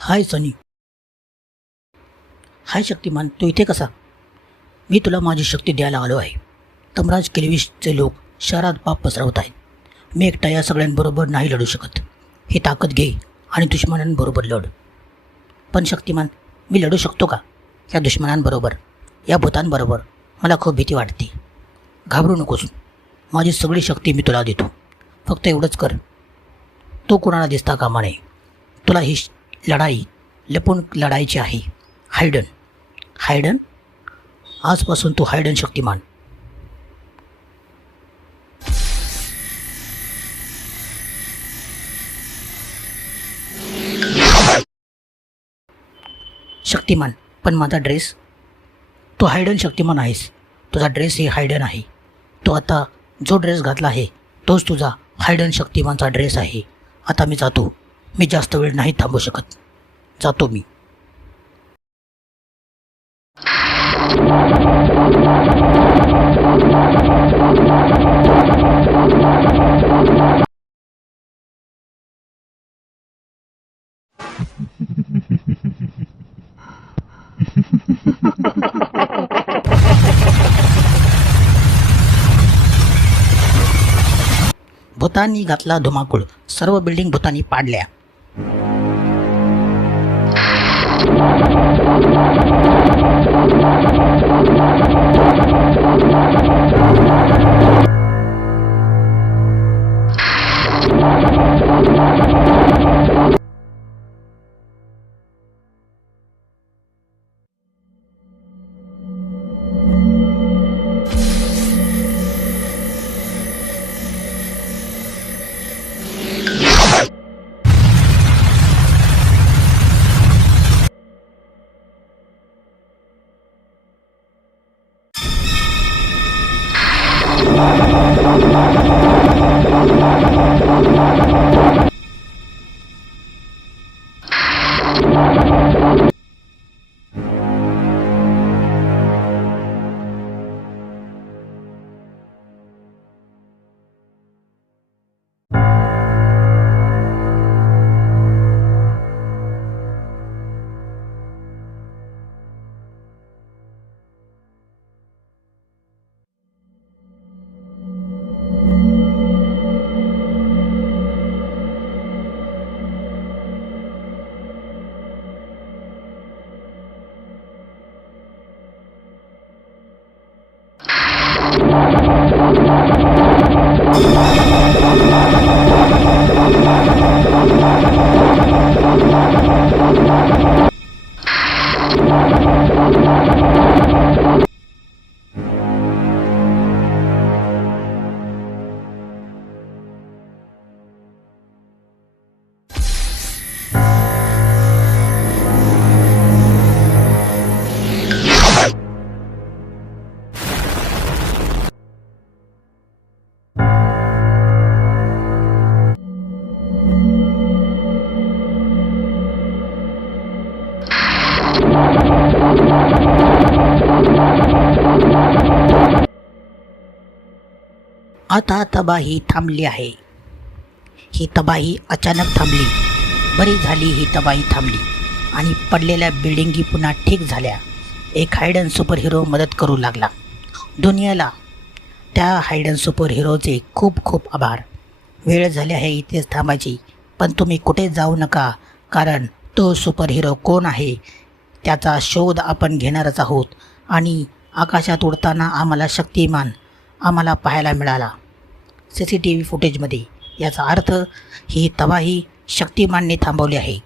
हाय सनी. हाय शक्तिमान, तू इथे कसा? मी तुला माझी शक्ती द्यायला आलो आहे. तमराज किल्विशचे लोक शहरात पाप पसरवत आहेत. मी एकटा या सगळ्यांबरोबर नाही लढू शकत. ही ताकद घे आणि दुश्मनांबरोबर लढ. पण शक्तिमान, मी लढू शकतो का या दुश्मनांबरोबर, या भूतांबरोबर? मला खूप भीती वाटते. घाबरू नकोस, माझी सगळी शक्ती मी तुला देतो. फक्त एवढंच कर, तो कोणाला दिसता कामा नये. तुला ही लढाई लपून लढायची आहे. हायडन. हायडन? आजपासून तू हायडन शक्तिमान. शक्तिमान, पण माझा ड्रेस? तू हायडन शक्तिमान आहेस. तुझा ड्रेस ही हायडन आहे. तो आता जो ड्रेस घातला आहे तोच तुझा हायडन शक्तिमानचा ड्रेस आहे. आता मी जातो. मी जास्त वेळ नाही थांबू शकत. जातो मी. भूतांनी घातला धुमाकूळ. सर्व बिल्डिंग भूतांनी पाडल्या. आता तबाही थांबली आहे. ही तबाही अचानक थांबली. बरी झाली ही तबाही थांबली आणि पडलेल्या बिल्डिंगी पुन्हा ठीक झाल्या. एक हायडन सुपर हिरो मदत करू लागला दुनियाला. त्या हायडन सुपर हिरोचे खूप खूप आभार. वेळ झाली आहे इथेच थांबायची, पण तुम्ही कुठे जाऊ नका, कारण तो सुपर हिरो कोण आहे त्याचा शोध आपण घेणारच आहोत. आणि आकाशात उडताना आम्हाला शक्तिमान पाहायला मिळाला CCTV फुटेजमध्ये. याचा अर्थ ही तबाही शक्तिमानने थांबवली आहे.